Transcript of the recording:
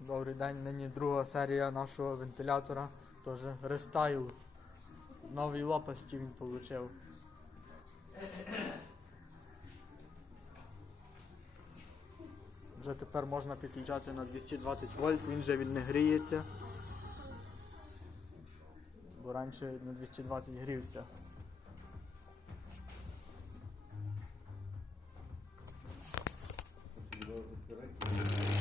Добрий день, нині друга серія нашого вентилятора, теж рестайл. Нові лопасті він отримав. Вже тепер можна підключати на 220 вольт, він вже не гріється. Бо раніше на 220 грівся. Thank you.